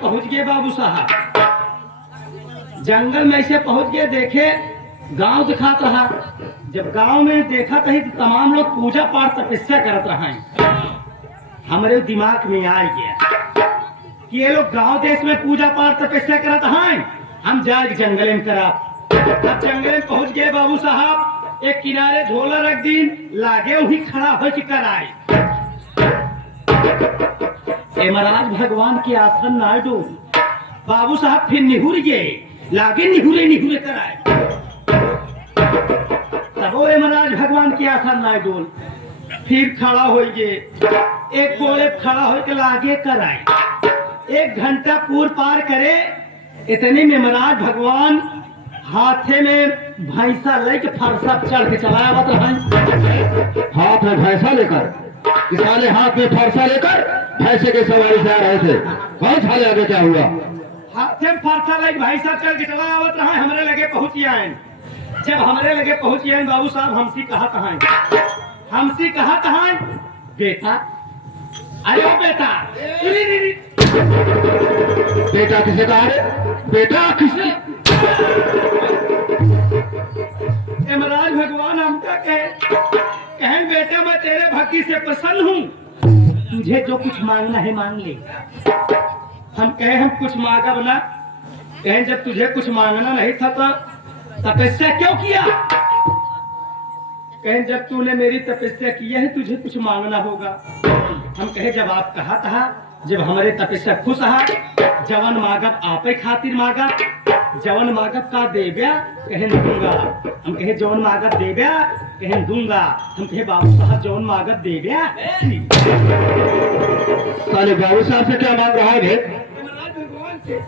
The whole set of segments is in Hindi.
पहुंच गए बाबू साहब। जंगल में ऐसे पहुंच गए, देखे गांव दिखात रहा। जब गांव में देखा तो तमाम लोग पूजा पाठ तपस्या करत रहे। हमारे दिमाग में आ गया कि ये लोग गांव देश में पूजा पाठ तपस्या करत हैं, हम जाए जंगल में करा। अब जंगल में पहुंच गए बाबू साहब, एक किनारे झोला रख दीन, लागे वही खड़ा हो कर आए। महाराज भगवान के आसन ना डोल। बाबू साहब फिर निहुर गए, लागे निहुरे निहुरे कराए। तब वो महाराज भगवान के आसन ना डोल, फिर खड़ा हो गए, एक कोड़े खड़ा हो के लागे कराए। 1 घंटा पूर पार करे, इतने में महाराज भगवान हाथे में भैंसा लेके फरसा चढ़ के चलाया। हाथ में भैंसा लेकर, किसाने हाथ में फरसा लेकर भैंसे के सवारी से आ रहे थे। कौन साले आगे क्या हुआ? हाथे में फरसा लेके भैंसा चढ़ के चलाया रहा। हमरे लगे पहुंच आए। जब हमरे लगे पहुंच आए बाबू साहब, हमसी कहा कहाँ बेटा? अरे ओ बेटा, बेटा किसे कहा रे? बेटा किसे? महाराज भगवान हमका कहें बेटा मैं तेरे भक्ति से प्रसन्न हूँ, तुझे जो कुछ मांगना है मांग ले। हम कहे हम कुछ मांगा बना। कहें जब तुझे कुछ मांगना नहीं था तो तपस्या क्यों किया? कहें जब तूने मेरी तपस्या की है तुझे कुछ मांगना होगा। हम कहे जब आप कहा था, जब हमारे तपस्या खुश है, जवन मागब आपे खातिर मागब, जवन मागब का देव्या कहें दूंगा। हम कहे जवन मागब देव्या कहें दूंगा। हम कहे बाबू साहब जवन मागब देव्या। साले बाबू साहब से क्या मांग रहा है?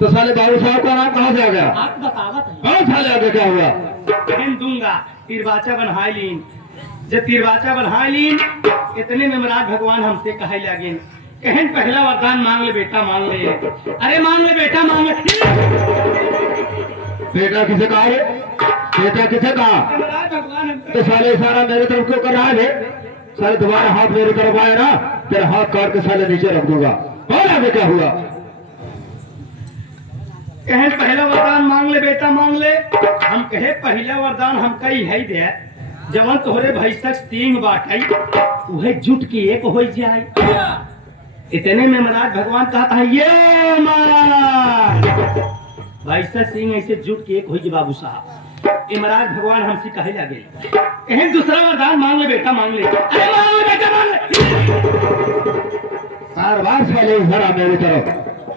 तो साले बाबू साहब का नाम कहाँ से आ गया? आप बतावत कौन साले आगे क्या हुआ? कहें दूंगा। तिरवाचा बनहाई लीन। जब तिरवाचा बनहाई लीन, इतने में महाराज भगवान हमसे कहे लगे, कहें पहला वरदान मांग ले बेटा, मांग ले। अरे मांग ले बेटा, मांग ले। बेटा किसे कहा रे? बेटा किसे कहा? तो साले इशारा मेरे तरफ क्यों कर रहा है? साले तुम्हारा हाथ मेरी तरफ आया ना, तेरा हाथ काट के साले नीचे रख दूंगा। कौन आगे क्या हुआ? कहें पहला वरदान मांग ले बेटा, मांग ले। हम कहे पहला वरदान हमका ही है दे, जवन तोहरे भैंसक सींग बाटई वह जुट के एक हो जाए। इतने में महाराज भगवान कहता है ये मां भैंसा सिंह ऐसे जुट के एक हो बाबू साहब। ये महाराज भगवान हमसे कहे लगे, कहें दूसरा वरदान मांग ले बेटा, मांग ले। अरे मांग ले बेटा, मांग ले। बार साले इधर आ मेरी तरफ।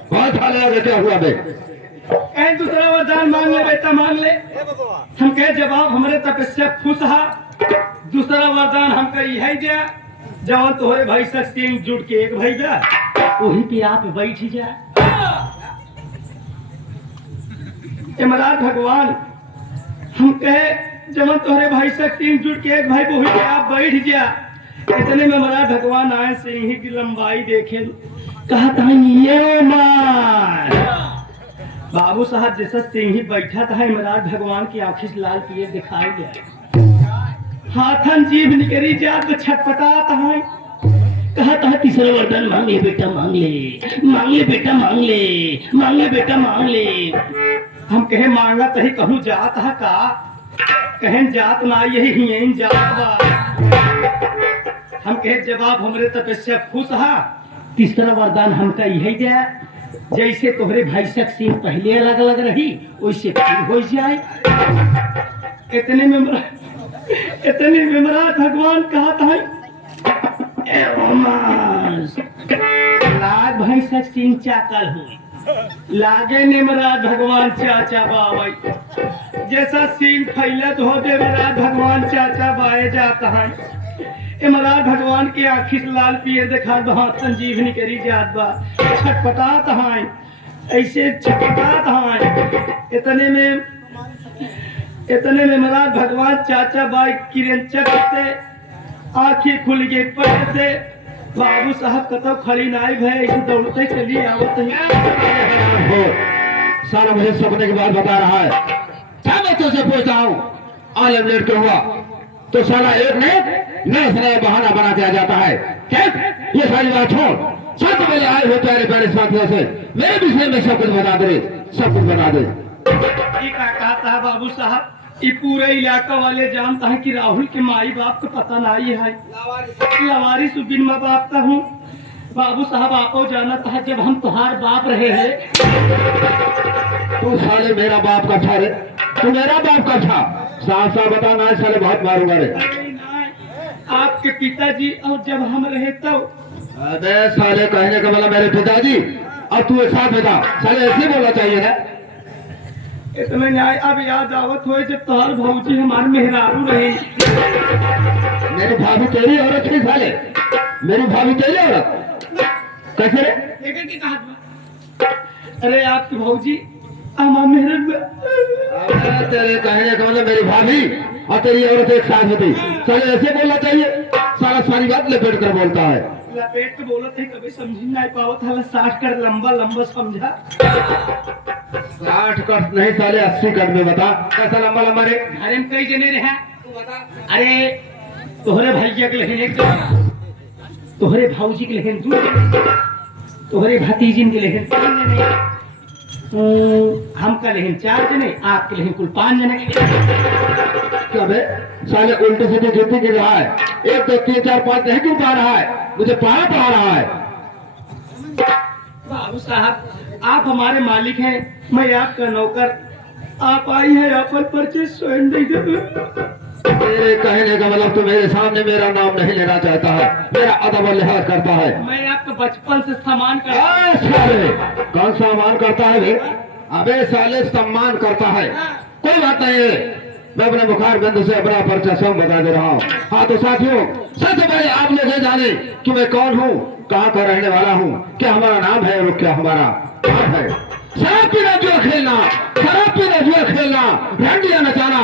कौन साले आगे क्या हुआ? कहें दूसरा वरदान मांग ले बेटा, मांग ले। हम कहे जवाब हमारे तपस्या खुश है, दूसरा वरदान हमका यही दिया, जवान तोहरे भाई सच सिंह जुट के एक भैया वही पे आप बैठ जा। महाराज भगवान हम कहे जवान तोहरे भाई सच सिंह जुट के एक भाई वही पे आप बैठ जा। इतने में महाराज भगवान आए, सिंह की लंबाई देखे, कहा था ये मार। बाबू साहब जैसा सिंह ही बैठा था, महाराज भगवान की आंखों से लाल पीले दिखाई दिया। हाथन जीभ निकली जात तो छटपटाता है। कहा था तीसरा वरदान मांग ले बेटा, मांग ले, मांग ले बेटा, मांग ले, मांग ले बेटा, मांग ले। हम कहे मांगा तही कहूँ जात है का? कहें जात ना यही ही जात बा। हम कहे जवाब हमरे तपस्या खुश है, तीसरा वरदान हमका यही दिया, जैसे तोहरे भाई सक सिंह पहले अलग अलग रही वैसे फिर हो जाए। इतने में महाराज भगवान कहा था लाग भाई सक सिंह चाकल हुई, लागे ने महाराज भगवान चाचा बाबाई जैसा सिंह फैलत हो दे, महाराज भगवान चाचा बाए जाता है। महाराज भगवान के आखिर लाल पिए देखा बहुत संजीवनी करी जात बा, छटपटात है, ऐसे छटपटात है। इतने में महाराज भगवान चाचा बाई किरण चक्र से आंखें खुल गई, पर से बाबू साहब कतौ खड़ी नाई भय ऐसे दौड़ते चलिए आवत है। सारा मुझे सपने के बाद बता रहा है, क्या मैं तुझसे पूछता हूँ आलम लेट के हुआ तो साला एक ने नए सराय बहाना बना दिया जाता है। क्या ये सारी बात छोड़, सच मेरे आए हुए प्यारे प्यारे साथियों से मेरे विषय में सब कुछ बता दे, सब कुछ बता दे। ये क्या कहता है बाबू साहब, ये पूरे इलाका वाले जानता है कि राहुल के माई बाप को पता नहीं है, लवारिस बिन माँ बाप का हूँ। बाबू साहब आपको जाना था जब हम तुम्हार बाप रहे हैं। तू साले मेरा बाप का था रे, तू मेरा बाप का था। साफ साफ बताना है साले, बहुत मारूंगा रे। अरे नहीं, आपके पिताजी और जब हम रहे तब। अबे साले कहने का मतलब मेरे पिताजी और तू एक साथ बता, साले ऐसे बोलना चाहिए ना। इतने न्याय अब याद आवत हो जब तुम्हार भौजी हमारे मेहरारू रहे। मेरी भाभी तेरी औरत थी साले, मेरी भाभी तेरी औरत कैसे रे? लेकिन की कहा था? अरे आपकी भौजी हमारे मेहरारू। अबे तेरे कहने का मतलब मेरी भाभी और तेरी औरत एक साथ होती, साले ऐसे बोलना चाहिए। साला सारी बात लपेट कर बोलता है। लपेट के बोला थे, कभी समझ नहीं पावत था। 60 कर लंबा लंबा समझा। 60 कट नहीं साले 80 कट में बता कैसा लंबा लंबा रे? अरे हम कई जने रहे तू बता। अरे तोहरे भैया के लेकिन एक जन, तोहरे भौजी के लेकिन दू जन, तोहरे भतीजिन के लेकिन 3 जने, हम का लेकिन 4 जने, आपके लेकिन कुल 5 जने। क्या बे साले उल्टे सीधे गिनती गिर रहा है, 1 2 3 4 5 नहीं गिन पा रहा है, मुझे पारा पढ़ा रहा है। बाबू साहब आप हमारे मालिक हैं, मैं आपका नौकर। आप आई है अपन परिचय स्वयं दे दे। तेरे कहने का मतलब तू मेरे सामने मेरा नाम नहीं लेना चाहता है, मेरा अदब और लिहाज करता है। मैं आपको बचपन से सम्मान कर। साले कौन सम्मान करता है बे? अबे साले सम्मान करता है, कोई बात नहीं है। मैं अपने बुखार बंद से अपना परिचय सब बता दे रहा हूँ। हाँ तो साथियों, सबसे पहले आप लोग ये जाने कि मैं कौन हूँ, कहाँ का रहने वाला हूँ, क्या हमारा नाम है और क्या हमारा काम है। शराब पीना, जुआ खेलना, शराब पीना, जुआ खेलना, रंडिया नचाना,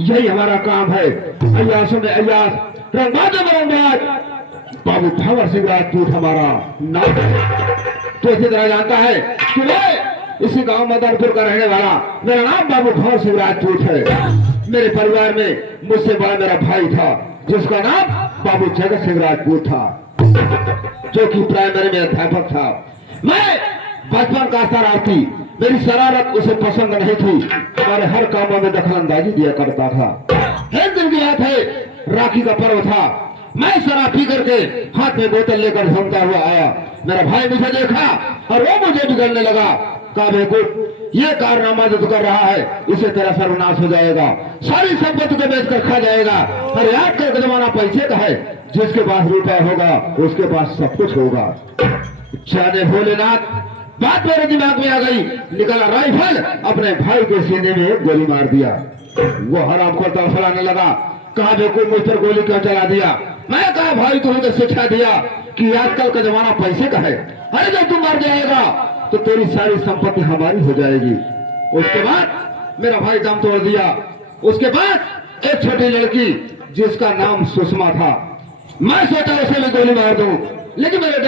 यही हमारा काम है। अय्यासों में अय्यास, रंगबाजों में रंगबाज, बाबू भंवर सिंह राजपूत हमारा नाम है। तो इसी तरह जानता है कि मैं इसी गांव मदनपुर का रहने वाला, मेरा नाम बाबू भंवर सिंह राजपूत है। मेरे परिवार में मुझसे बड़ा मेरा भाई था जिसका नाम बाबू जगत सिंह राजपूत था, जो कि प्राइमरी में अध्यापक था। मैं बचपन का शरारती, मेरी शरारत उसे पसंद नहीं थी और हर कामों में दखलंदाजी दिया करता था। एक दिन की बात है, राखी का पर्व था। मैं शराब पी करके हाथ में बोतल लेकर घूमता हुआ आया। मेरा भाई मुझे देखा और वो मुझे बिगड़ने लगा। कहा बेवकूफ, ये कारनामा जो तू कर रहा है इससे तेरा सर्वनाश हो जाएगा, सारी संपत्ति को बेचकर खा जाएगा। और याद कर जमाना पैसे का है, जिसके पास रुपया होगा उसके पास सब कुछ होगा। जाने भोलेनाथ, बात मेरे दिमाग में आ गई। निकला राइफल, अपने भाई के सीने में एक गोली मार दिया। वो हराम को तड़फड़ाने लगा। कहा बेवकूफ, मुझ पर गोली क्यों चला दिया? मैं कहा भाई तुम्हें शिक्षा दिया कि आजकल का जमाना पैसे का है। अरे जब तू मर जाएगा तो तेरी सारी संपत्ति हमारी हो जाएगी। उसके बाद मेरा भाई दम तोड़ दिया। उसके बाद एक छोटी लड़की जिसका नाम सुषमा था, मैं सोचा उसे भी गोली मार दूं, लेकिन मेरे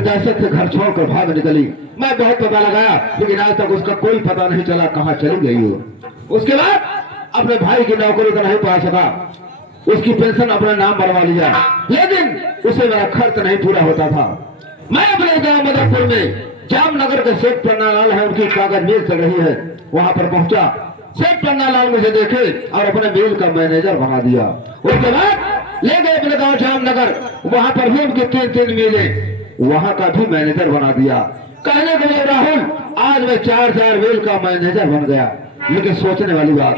दहशत से घर छोड़कर भाग निकली। मैं बहुत पता लगाया लेकिन आज तक उसका कोई पता नहीं चला कहाँ चली गई हो। उसके बाद अपने भाई की नौकरी तो नहीं पा सका, उसकी पेंशन अपने नाम बनवा लिया, लेकिन उसे मेरा खर्च नहीं पूरा होता था। मैं अपने गांव मदनपुर में जामनगर के सेठ पन्नालाल है, उनकी कागज मिल चल रही है, वहां पर पहुंचा। सेठ पन्नालाल मुझे देखे और अपने मिल का मैनेजर बना दिया। उसके बाद ले गए अपने गांव जामनगर, वहां पर भी उनकी 3 मिलें, वहां का भी मैनेजर बना दिया। कहने के लिए राहुल, आज मैं 4 मिल का मैनेजर बन गया। लेकिन सोचने वाली बात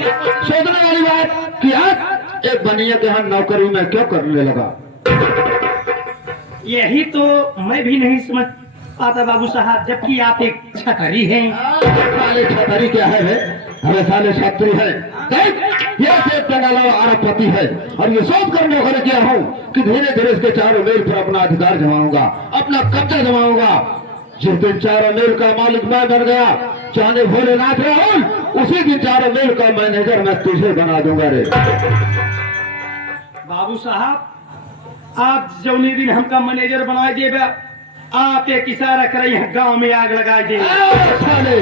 कि आज एक बनिया के यहाँ नौकरी में क्यों करने लगा। यही तो मैं भी नहीं समझ पाता बाबू साहब, जबकि आप एक छतरी हैं। साले छतरी क्या है? हमें साले छतरी है। ये सेठ पन्नालाल अरबपति है और ये सोच कर नौकरी किया हूँ कि धीरे धीरे इसके 4 मील पर अपना अधिकार जमाऊंगा, अपना कब्जा जमाऊंगा। जिस दिन 4 मील का मालिक मैं बन गया, चाहे भोलेनाथ राहुल, उसी दिन 4 मील का मैनेजर मैं तुझे बना दूंगा रे। बाबू साहब, आप जौनी दिन हमका मैनेजर बना देगा, आप एक इशारा करें गांव में आग लगा दे। साले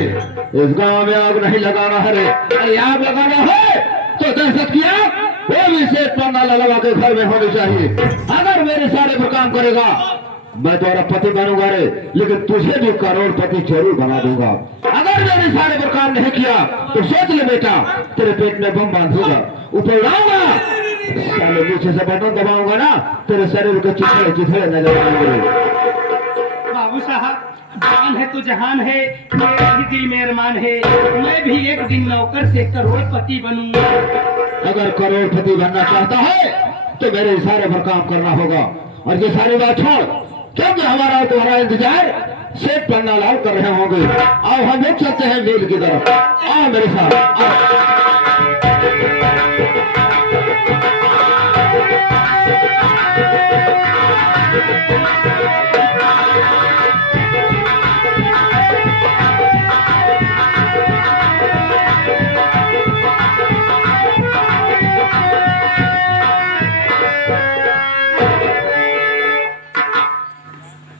इस गांव में आग नहीं लगाना है रे। अरे आग लगाना है तो दहशत की आग वो भी सेठ पन्नालाल के घर में होनी चाहिए। अगर मेरे सारे पर काम करेगा मैं तुम्हारा पति बनूंगा रे, लेकिन तुझे भी करोड़पति जरूर बना दूंगा। अगर मेरे इशारे पर काम नहीं किया तो सोच ले बेटा, तेरे पेट में बम बांधूंगा, ऊपर लाऊंगा, साले नीचे से बटन दबाऊंगा ना, तेरे शरीर के चिथड़े चिथड़े नजर आएंगे। बाबू साहब, जान है तो जहान है, मेरा भी दिल में अरमान है, मैं भी एक दिन नौकर से करोड़पति बनूंगा। अगर करोड़पति बनना चाहता है तो मेरे इशारे पर काम करना होगा। और ये सारी बात छोड़, क्योंकि हमारा और तुम्हारा इंतजार सेठ पन्नालाल कर रहे होंगे। आओ हम लोग चलते हैं मील की तरफ। आओ मेरे साथ, आओ।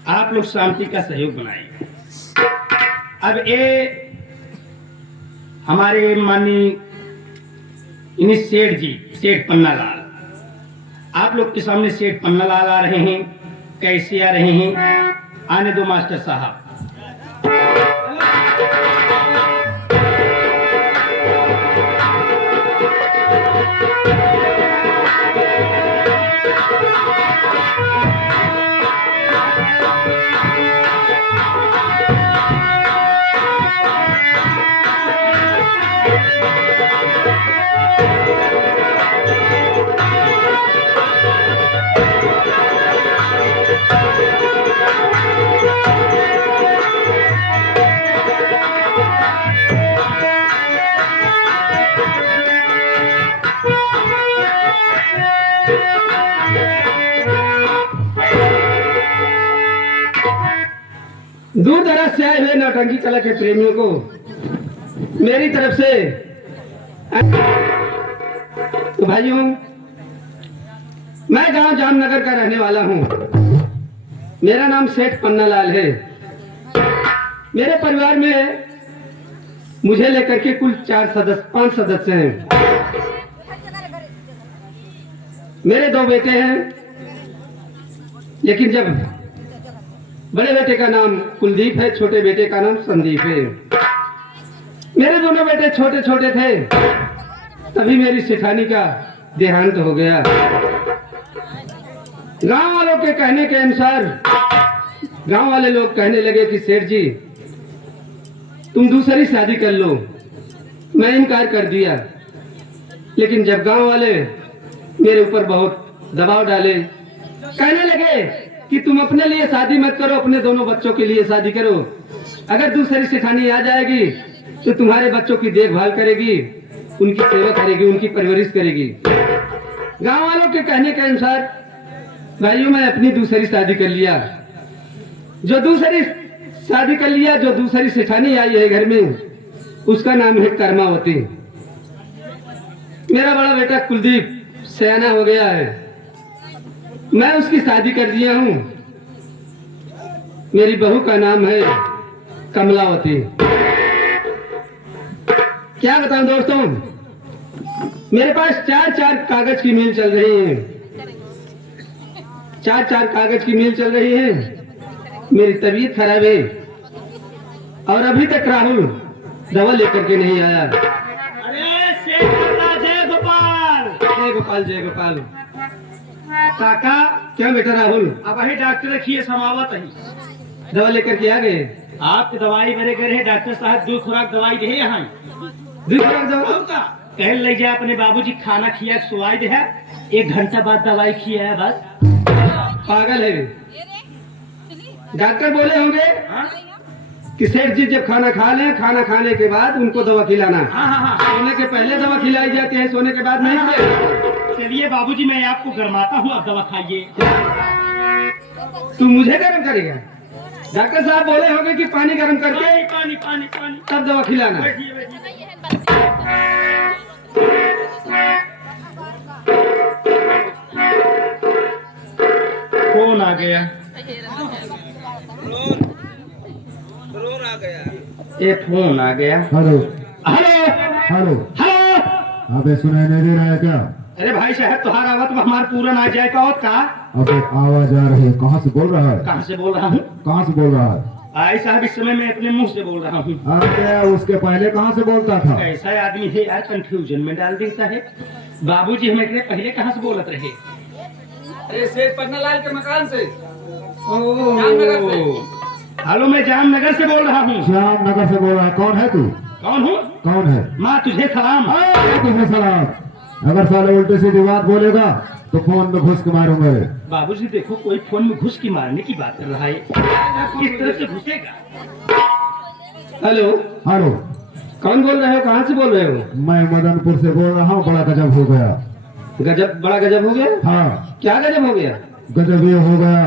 आप लोग शांति का सहयोग बनाइए। अब ये हमारे माननीय इन्हीं सेठ जी, सेठ पन्नालाल, आप लोग के सामने सेठ पन्नालाल आ रहे हैं। कैसे आ रहे हैं? आने दो मास्टर साहब। दूर दराज से आए हुए नौटंकी कला के प्रेमियों को मेरी तरफ से तो भाइयों, मैं गांव जामनगर का रहने वाला हूं। मेरा नाम सेठ पन्नालाल है। मेरे परिवार में मुझे लेकर के कुल 5 सदस्य हैं। मेरे 2 बेटे हैं, लेकिन जब बड़े बेटे का नाम कुलदीप है, छोटे बेटे का नाम संदीप है। मेरे दोनों बेटे छोटे छोटे थे, तभी मेरी सेठानी का देहांत हो गया। गांव वालों के कहने के अनुसार गांव वाले लोग कहने लगे कि सेठ जी, तुम दूसरी शादी कर लो। मैं इनकार कर दिया, लेकिन जब गांव वाले मेरे ऊपर बहुत दबाव डाले, कहने लगे कि तुम अपने लिए शादी मत करो, अपने दोनों बच्चों के लिए शादी करो। अगर दूसरी सेठानी आ जाएगी तो तुम्हारे बच्चों की देखभाल करेगी, उनकी सेवा करेगी, उनकी परवरिश करेगी। गांव वालों के कहने के अनुसार भाइयों, मैं अपनी दूसरी शादी कर लिया। जो दूसरी सेठानी आई है घर में, उसका नाम है कर्मावती। मेरा बड़ा बेटा कुलदीप सयाना हो गया है, मैं उसकी शादी कर दिया हूं। मेरी बहू का नाम है कमलावती। क्या बताऊं दोस्तों, मेरे पास 4 कागज की मिल चल रही है। 4 कागज की मिल चल रही है। मेरी तबीयत खराब है और अभी तक राहुल दवा लेकर के नहीं आया। अरे सेठ जय गोपाल, जय गोपाल, जय गोपाल। काका, क्या बेटा राहुल? अब वही डॉक्टर रखिए, समावत ही दवा लेकर के आ गए। आपकी दवाई मेरे घर है, डॉक्टर साहब 2 खुराक दवाई दे यहाँ। 2 खुराक दवा कह ले जाए अपने बाबूजी, खाना खिया सुवाई दे है, 1 घंटा बाद दवाई खिया है बस। पागल है। डॉक्टर बोले होंगे कि सेठ जी जब खाना खा लें, खाना खाने के बाद उनको दवा खिलाना। सोने के पहले दवा खिलाई जाती है, सोने के बाद नहीं। चलिए बाबूजी, मैं आपको गरमाता हूँ, आप दवा खाइए। तू मुझे गर्म करेगा? डॉक्टर साहब बोले होंगे कि पानी गर्म करके पानी पानी पानी तब दवा खिलाना। फोन आ गया, ये फोन आ गया। Hello hello hello hello. अबे सुनाई नहीं दे रहा है क्या? अरे भाई साहब तुम्हारा आवत में हमार पूरा ना जाए का का अबे आवाज आ रही है, कहाँ से बोल रहा है? कहाँ से बोल रहा हूँ? कहाँ से बोल रहा है? भाई साहब इस समय मैं अपने मुंह से बोल रहा हूँ। अरे उसके पहले कहाँ से बोलता था? ऐसा आदमी है यार, कंफ्यूजन में डाल देता है। बाबूजी हमें इतने पहले कहाँ से बोलत रहे? अरे सेठ पन्नालाल के मकान से। ओह, जामनगर से। हेलो, मैं जामनगर से बोल रहा हूँ। श्यामनगर से बोल रहा है। कौन है तू? कौन हूँ? कौन है? माँ तुझे सलाम। तुझे सलाम। अगर साले उल्टे सीधी बात बोलेगा तो फोन में घुस के मारूंगा रे। बाबूजी देखो, कोई फोन में घुस के मारने की बात कर रहा है, किस तरह से घुसेगा? हेलो, हेलो, कौन बोल रहे हो? कहाँ से बोल रहे हो? मैं मदनपुर से बोल रहा हूँ। बड़ा गजब हो गया। गजब? बड़ा गजब हो गया? हाँ, क्या गजब हो गया? गजब ये हो गया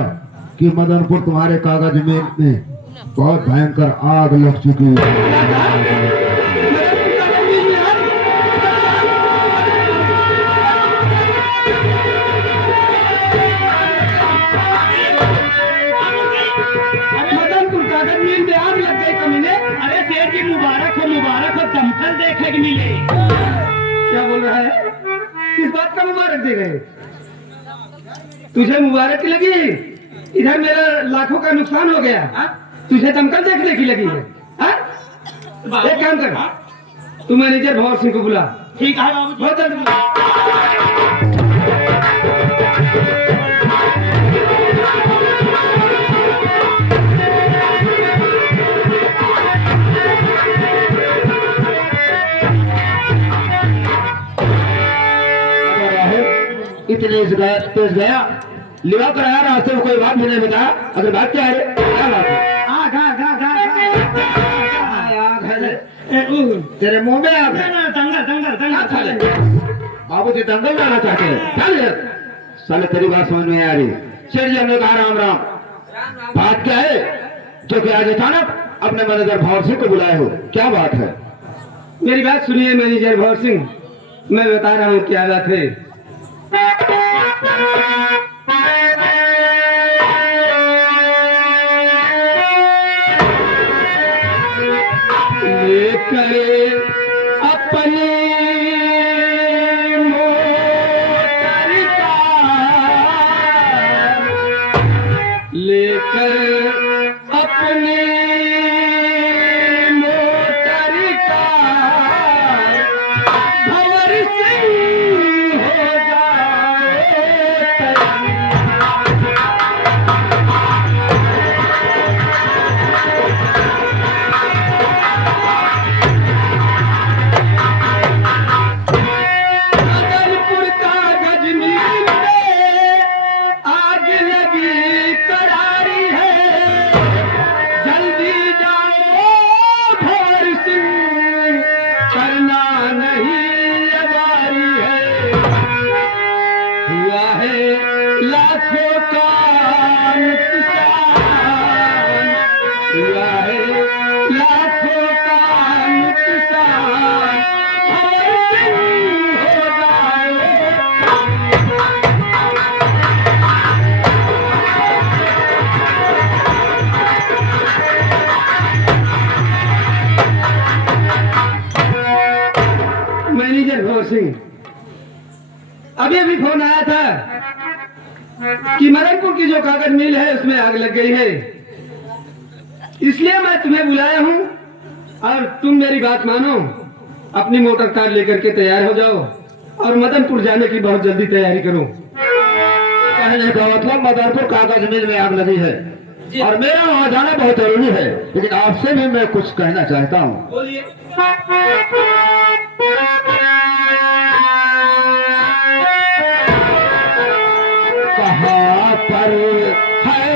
कि मदनपुर तुम्हारे कागज में बहुत भयंकर आग लग चुकी है। मदनपुर कागज मिल में आग लग गई कमीने। अरे सेठ जी मुबारक हो, दमकल देखने के मिले। क्या बोल रहा है? किस बात का मुबारक दे रहे? तुझे मुबारक की लगी? इधर मेरा लाखों का नुकसान हो गया, तुझे दमकल देखने की लगी है? एक काम कर, तू मैनेजर भवर सिंह को बुला। ठीक है बाबू, बहुत जल्द बुला। इतने तेज गया, लिवा कर आया रास्ते में, कोई बात भी नहीं बताया। अगर बात क्या है? क्या बात है? तेरे मुंह में आग है। दंगल बाबूजी दंगल जाना चाहते हैं? चल यार, साले तेरी बात समझ में आ रही। शेर जी हमने कहा राम राम। बात क्या है जो कि आज अचानक अपने मैनेजर भवर सिंह को बुलाए हो? क्या बात है? मेरी बात सुनिए मैनेजर भवर सिंह, मैं बता रहा हूँ क्या बात है। लेकर अपनी मोटर कार, लेकर अपनी मोटर कार, भंवर सिंह हो जाए। मदनपुर कागज मिल में आग लगी करारी है, जल्दी जाओ भंवर सिंह, करना नहीं अवारी है। हुआ है लाखों का नुकसान, हुआ है लाखों का नुकसान, भंवर सिंह हो जाओ। मैनेजर भवर सिंह, अभी अभी फोन आया था कि मदनपुर की जो कागज मिल है उसमें आग लग गई है, इसलिए मैं तुम्हें बुलाया हूँ और तुम मेरी बात मानो, अपनी मोटर कार लेकर के तैयार हो जाओ और मदनपुर जाने की बहुत जल्दी तैयारी करो। कहने का मतलब मदनपुर कागज मिल में आग लगी है और मेरा वहां जाना बहुत जरूरी है, लेकिन आपसे भी मैं कुछ कहना चाहता हूँ। बोलिए। कहाँ पर है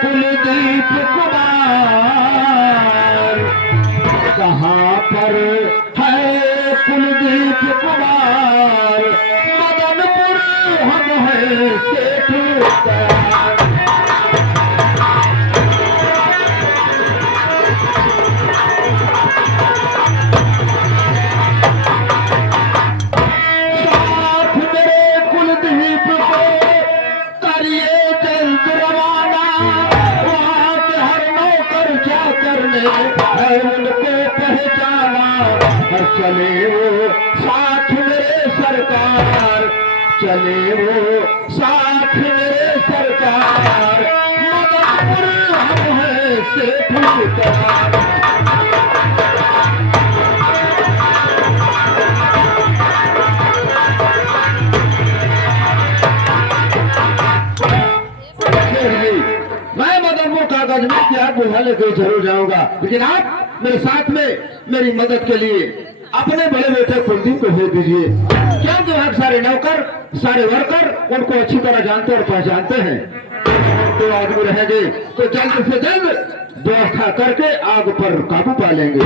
कुलदीप कुमार? कहाँ पर है कुलदीप कुमार? मदनपुर हम हैं सेठ दयाल। साथ मेरे कुलदीप को करिए जल्द रवाना, वहाँ के हर नौकर क्या करने है उनको पहचाना। और चले वो साथ मेरे सरकार, चले वो साथ मेरे सरकार, मददपुर हम हैं सेठ सरकार। मैं मदनपुर कागज में क्या बुझा लेके जरूर जाऊंगा, लेकिन आप मेरे साथ में मेरी मदद के लिए अपने बड़े बेटे कुलदीप को भेज दीजिए, क्योंकि वहाँ सारे नौकर सारे वर्कर उनको अच्छी तरह जानते और पहचानते हैं। तो आदमी रहेंगे तो जल्द से जल्द व्यवस्था करके आग पर काबू पा लेंगे।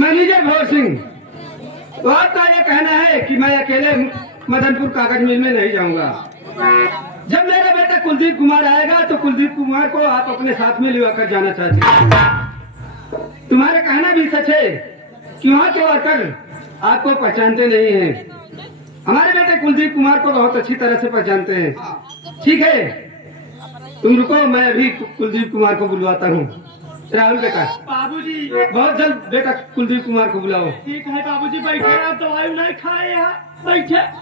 मैनेजर भोर सिंह, तो आपका ये कहना है कि मैं अकेले मदनपुर कागज मिल में नहीं जाऊंगा। जब मेरा बेटा कुलदीप कुमार आएगा तो कुलदीप कुमार को आप अपने साथ में लेकर जाना चाहते हैं। तुम्हारा कहना भी सच है कि वहाँ के वर्कर आपको पहचानते नहीं हैं। हमारे बेटे कुलदीप कुमार को बहुत अच्छी तरह से पहचानते हैं। ठीक है, तुम रुको, मैं अभी कुलदीप कुमार को बुलवाता हूँ। राहुल बेटा, बाबूजी बहुत जल्द बेटा कुलदीप कुमार को बुलाओ। ठीक है बाबूजी, बैठे, आप दवाई नहीं खाए, यहाँ बैठे।